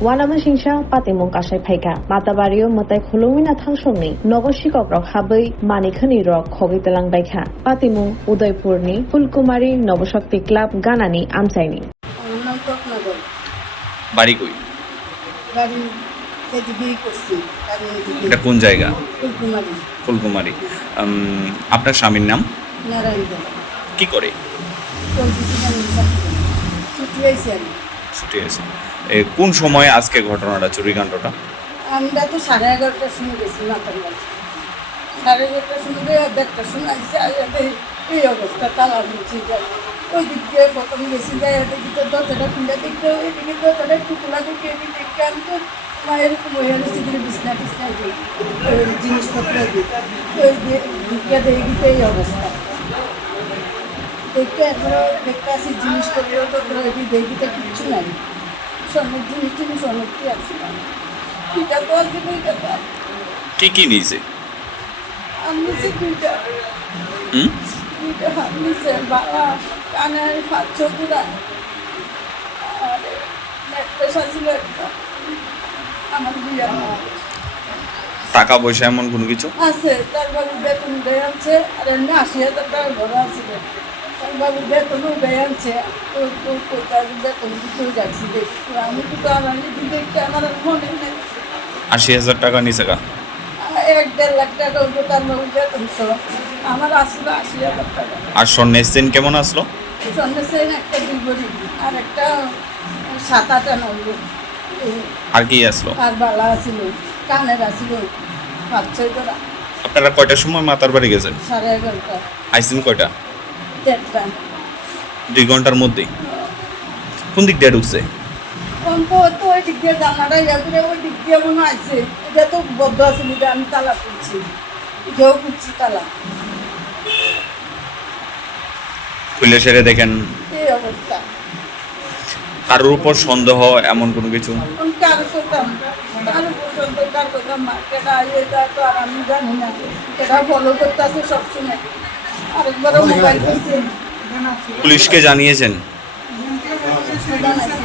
Wanama Shingsha, Patimon Kashay Paika, Matabario, Matai Kolumina Thangsani, Nogo Sikok Rock Habwi, Manikani Rock, Khogwi Twlangbaikha, Patimon, Udaipur ni, Fulkumari, Noboshakti Club, Ganani, Amsaini. বাড়ি কই? এটা কোন জায়গা? ফুলকুমারি। আপনার স্বামীর নাম কি করে? ছুটি আছে। কোন সময় আজকে ঘটনাটা, চুরিকাণ্ডটা? আমরা তো 11:30টার সময় গেছি মাতাবাড়ি। 11:30টার সময় দেড়টার সময় আসছে, এই অবস্থা তালা বলছি। ওই দিক দিয়ে প্রথম গেছি, যাই দেখি তো দরজাটা খুলে দেখতে, ওইদিকে দরজাটা একটু খোলা দেখে দেখে আমি তো মায়ের বইয়া গেছি দিকে বিছনা টিছনা জিনিসপত্র ওই দিকে দেখি তো এই অবস্থা। দেখতে এরপরে দেখতে আসি জিনিসপত্র টত্র দেখি তো কিচ্ছু নাই। স্বর্ণের জিনিস টিনিস স্বর্ণটি আছে না, দুইটা তো আছে, দুইটা তো আছে। কি নিয়েছে? আমি নিচে দুইটা হাত নিচে বাবা কানের 5-6 জোড়া আর নেকলেস ছিল একটা। আমার বিয়া টাকা পয়সা এমন কোনো কিছু আছে, তার বাবু বেতন উঠে আনছে, আর এমনি 80,000 টাকা ঘরে আছে। তার বাবু বেতন উঠে আনছে, বেতন দিতে যাচ্ছি দেখি। আমি তো আনালি দেখতে আমার মনে নেই। 80,000 টাকা নিছে গা? 1-1.5 লাখ টাকা উঠবে তার বাবু বেতন সহ। আমার আসলো 80,000 টাকা। আর স্বর্ণের চেন কেমন আসলো? স্বর্ণের চেন একটা 2 ভরি আর একটা 7-8 আনা হইল। আর কি আসলো? আর বালা আছিল, কানের আছিল 5-6 জোড়া। আপনারা কয়টার সময় মাতার বাড়ি গেছেন? 11:30টা। আইসিন কয়টা? 1:30টা। 2 ঘন্টার মধ্যেই? কোন দিক দিয়ে ঢুকছে? তো ওই দিক দিয়ে জানাটা ইয়ে ওই দিক দিয়ে মনে আছে। এটা তো বদ্ধ আছে, আমি তালা খুলছি, এটাও খুলছি তালা। খুলে সেরে দেখেন এই অবস্থা। কারোর উপর সন্দেহ এমন কোনো কিছু? কারো করতাম, কারো পর্যন্ত কার করতাম কেটা এটা তো আর আমি জানি না। কেটা ফলো করতে আছে সবসময়। আরেকবারও মোবাইল করছে। পুলিশকে জানিয়েছেন? জানাইছে।